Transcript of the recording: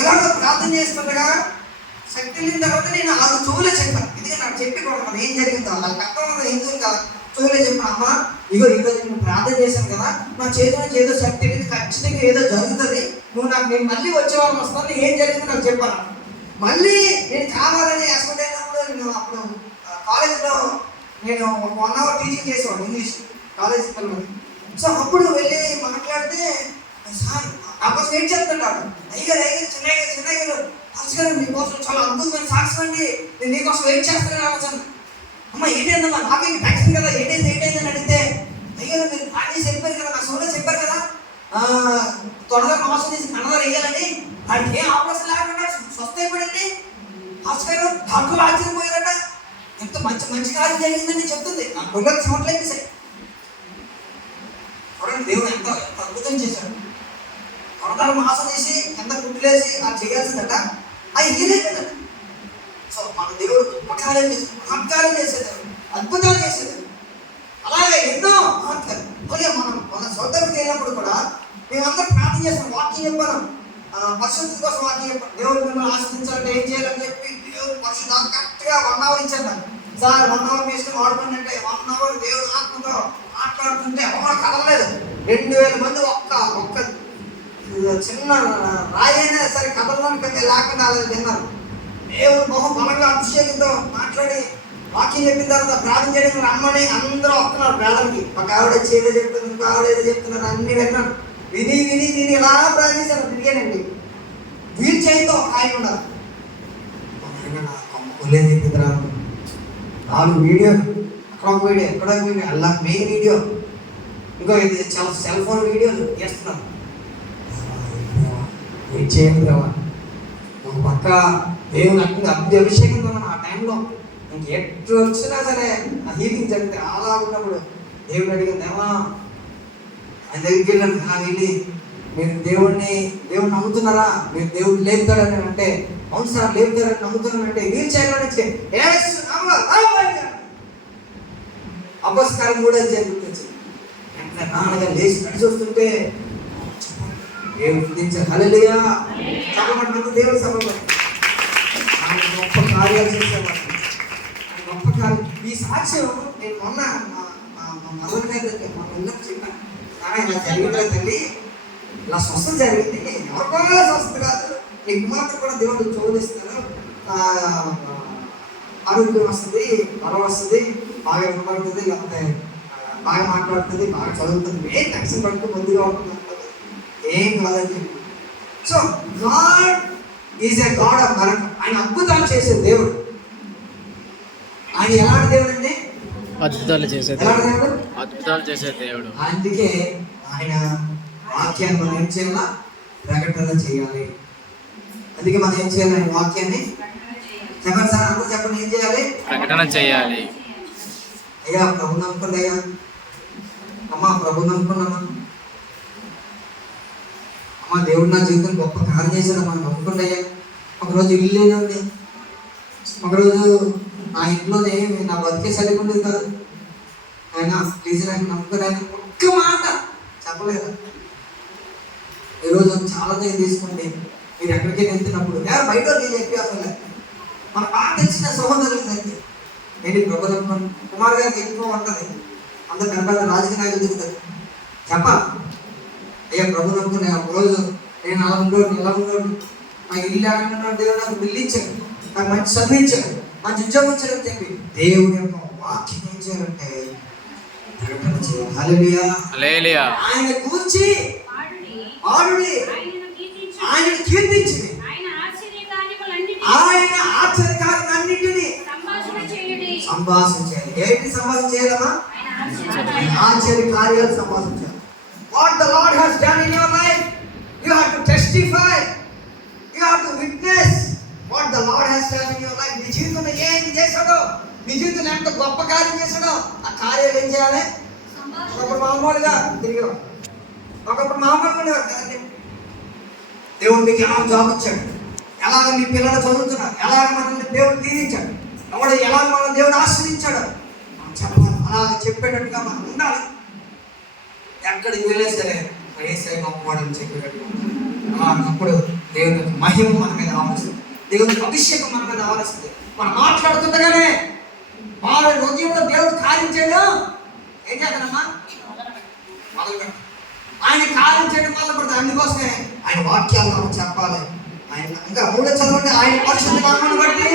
ఇలాగ ప్రార్థన చేస్తుండగా శక్తి వెళ్ళిన తర్వాత నేను అది చెవులే చెప్పాను. ఎందుకంటే నాకు చెప్పి కొడతాను ఏం జరిగిందో వాళ్ళకి అర్థం ఎందుకు కదా చెవులే చెప్పాను. అమ్మ ఇగో ఈరోజు నేను ప్రార్థన చేశాను కదా, నా చేతి నుంచి ఏదో శక్తి వెళ్ళింది, ఖచ్చితంగా ఏదో జరుగుతుంది, నువ్వు నాకు నేను మళ్ళీ వచ్చేవాళ్ళం వస్తాను, ఏం జరిగిందో నాకు చెప్పాను. మళ్ళీ నేను కావాలని ఎక్స్పెక్ట్ అయినప్పుడు నేను అప్పుడు కాలేజీలో నేను 1 hour టీచింగ్ చేసేవాడు ఇంగ్లీష్ కాలేజీ పిల్లలు. సో అప్పుడు వెళ్ళి మాట్లాడితే సార్ నాకోసం ఏం చెప్తున్నాడు, అయ్యారు చిన్నయ్య గారు మీకోసం చాలా అద్భుతమైన సాక్ష్యం అండి, నేను నీకోసం వెయిట్ చేస్తానని ఆలోచన. అమ్మ ఏంటందమ్మా నాకేం టెన్షన్ కదా, ఏంటైంది అని అడిగితే అయ్యారు మీరు ప్రాక్టీస్ చెప్పారు కదా, నా సోలో చెప్పారు కదా త్వరగా మోసం చేసి కన్నదారు వేయాలని, వాడికి ఏం ఆపరేషన్ లేకుండా స్వస్థ అయిపోయింది. హాస్పిటల్ డాక్టర్లు ఆశ్చర్యపోయారట, ఎంత మంచి కార్యం జరిగిందని చెప్తుంది. నా పిల్లలు చూడలేదు సార్. చూడండి దేవుడు ఎంత అద్భుతం చేశాడు. కొరతలు మాసం చేసి ఎంత కుట్లేసి అది చేయాల్సిందట, అది ఇయ్యలేదట. సో మన దేవుడు గొప్ప కార్యం చేసేది, మహత్కార్యం చేసేది, అద్భుతాలు చేసేది. అలాగే ఎన్నో మహత్కార్యం. అలాగే మన సోదరుడికి వెళ్ళినప్పుడు కూడా మేమందరూ ప్రార్థన చేస్తాం, వాక్యం చెప్పాను, పరిశుద్ధి కోసం వాక్యం చెప్పాను. దేవుడు మిమ్మల్ని ఆశ్రయించాలంటే ఏం చేయాలని చెప్పి దేవుడు పరిశుద్ధి కరెక్ట్గా 1 hour ఇచ్చాను నాకు. సార్ 1 hour వేసుకుని వాడుకోండి అంటే 1 hour దేవుడు ఆత్మతో మాట్లాడుతుంటే ఎవరు కదలలేదు. 2000 మంది ఒక్క చిన్న రాయి అయినా సరే కదలడానికి లేకుండా అలా విన్నారు. దేవుడు బహు బలంగా అభిషేకంతో మాట్లాడి వాక్యం చెప్పిన తర్వాత ప్రార్థన చేయడానికి రమ్మని అందరూ వస్తున్నారు ప్రార్థనకి. ఒక ఆవిడ ఏదో చెప్తున్నారు, ఇంకో ఆవిడ ఏదో చెప్తున్నారు, అన్ని విన్నాను. విని ఇలా ప్రార్థించాను. తిరిగానండి వీల్ చేయితో ఒక ఆయన ఉన్నారు. కొమ్మలేని చెప్పిందిరా 4 వీడియోలు, అక్కడ ఒక వీడియో, ఎక్కడ ఒక వీడియో, అలా మెయిన్ వీడియో, ఇంకో ఇది సెల్ ఫోన్ వీడియోలు చేస్తున్నాను. వెయిట్ చేయండి రావా. ఒక పక్క దేవుని అగ్ని అభిషేకంతో ఆ టైంలో ఇంక ఎటు వచ్చినా సరే ఆ హీలింగ్ జరిగితే అలా ఉన్నప్పుడు దేవుడు అడిగింది, ఏమా ఆయన దగ్గరికి వెళ్ళాను వెళ్ళి మీరు దేవుడిని నమ్ముతున్నారా, మీరు దేవుడు లేపుతాడని అంటే అవును సార్ లేపుతారని నమ్ముతున్నానంటే వీల్ చేయడానికి అపస్కారం 3 అధ్యాయం గుర్తించింది. వెంటనే నాన్నగా లేచి నడిచి వస్తుంటే దేవుడు దించారు. హల్లెలూయా సభపడినందుకు దేవుడు సభపడి ఆయన గొప్ప కార్యాలు చేసేవాడు. గొప్ప కార్యం ఈ సాక్ష్యం నేను మొన్న మా మదర్ గారి మొన్న ఉన్నట్టు చెప్పాను. ఇలా జరిగిందా తల్లి, ఇలా స్వస్థత జరిగింది, ఎవరికో స్వస్థత కాదు, నీకు మాత్రం కూడా దేవుడు చోదిస్తారు, ఆరోగ్యం వస్తుంది, బలం వస్తుంది, బాగా వినపడుతుంది, లేకపోతే బాగా మాట్లాడుతుంది, బాగా చదువుతుంది, ఏం టెన్షన్ పడుతూ ముందుగా ఉంటుంది, ఏం కాదని చెప్పి. So God is a God of miracle. ఆయన అద్భుతాలు చేసే దేవుడు. ఆయన ఎలాంటి దేవుడు అండి? అద్భుతాలు చేసే దేవుడు. అందుకే ఆయన వాక్యాన్ని మనం ఏం చేయాలా? ప్రకటన చేయాలి. అందుకే మనం ఏం చేయాలి? ఆయన వాక్యాన్ని చెప్పండి సార్, అందరూ చెప్పండి, ఏం చేయాలి? ప్రకటన చేయాలి. అయ్యా ప్రభు నమ్ముకోండి, అయ్యా అమ్మా ప్రభు నమ్ముకున్నామా, అమ్మ దేవుడు నా జీవితం గొప్ప కార్యం చేశాడమ్మా నమ్ముకోండి అయ్యా. ఒకరోజు ఇల్లు లేదండి, ఒకరోజు నా ఇంట్లోనే నా బతికే సరిపోలేదు కాదు, ఆయన ప్లీజ్ నాకు నమ్ముకుని ఆయన ఒక్క మాట చెప్పలేదు. ఈరోజు చాలా దగ్గర తీసుకోండి, మీరు ఎక్కడికి వెళ్తున్నప్పుడు ఎవరు బయట నేను చెప్పి అసలు మన బాగా తెలిసిన సహోదరులు అయితే నేను ప్రభు నమ్ముకోండి. కుమార్ గారికి ఎక్కువ ఉంటుంది, అందరు కనపడ రాజకీయ నాయకులు దిగుతారు చెప్పాలి. అయ్యా ప్రభు నమ్ముకునే ఒకరోజు నేను అలా ఉండోడు నా ఇల్లు ఆడుకున్నాడు, దేవుడు నాకు బిల్లు ఇచ్చాడు, నాకు మంచి చదువు ఇచ్చాడు, మంచి ఉద్యోగం ఇచ్చాడని చెప్పి దేవుడి యొక్క వాక్యం ఏం చేయాలంటే ప్రకటన చేయాలి. హల్లెలూయా. ఆయన కూర్చి ఆడుడి, ఆయనను కీర్తించి ఆయన ఆశ్చర్యకార్యాలన్నింటినీ సంభాషణ చేయాలి. ఏంటి సంభాషణ చేయాలమ్మా? ఆశ్చర్య కార్యాలు సంభాషణ చేయాలి. What the Lord has done in your life, you have to testify, you have to witness what the Lord has done in your life. నీ జీవితంలో ఏం చేశాడో, నీ జీవితంలో ఎంత గొప్ప కార్యం చేశాడో ఆ కార్యాలు ఏం చేయాలి? ఒకప్పుడు మామూలుగా తిరిగేవాడు, ఒకప్పుడు మామూలుగా ఉండేవారు కదండి. దేవుడు మీకు ఎలా జాబ్ ఇచ్చాడు, ఎలాగ మీ పిల్లలు చదువుతున్నారు, ఎలాగ మనల్ని దేవుడు దీవించాడు, ఎలాగ మన దేవుడు ఆశ్రయించాడు చెప్పాలి. అలా చెప్పేటట్టుగా మనం ఉండాలి. ఎక్కడికి వెళ్ళే సరే ఏసై గొప్పవాడని చెప్పేటట్టు అప్పుడు దేవుని యొక్క మహిమ మన మీద ఆవరిస్తుంది, దేవుని యొక్క అభిషేకం మన మీద ఆవరిస్తుంది. మనం మాట్లాడుతుండగానే వారి హృదయంలో దేవుడు కార్యం చేయడం ఏం చేద్దామా మొదలు పెట్టాలి. ఆయన కార్యం చేయడం మొదలు పెడతాం. అందుకోసమే ఆయన వాక్యాలు మనం చెప్పాలి. ఆయన ఇంకా 3 చదవండి. ఆయన పరిశుద్ధ నామమును బట్టి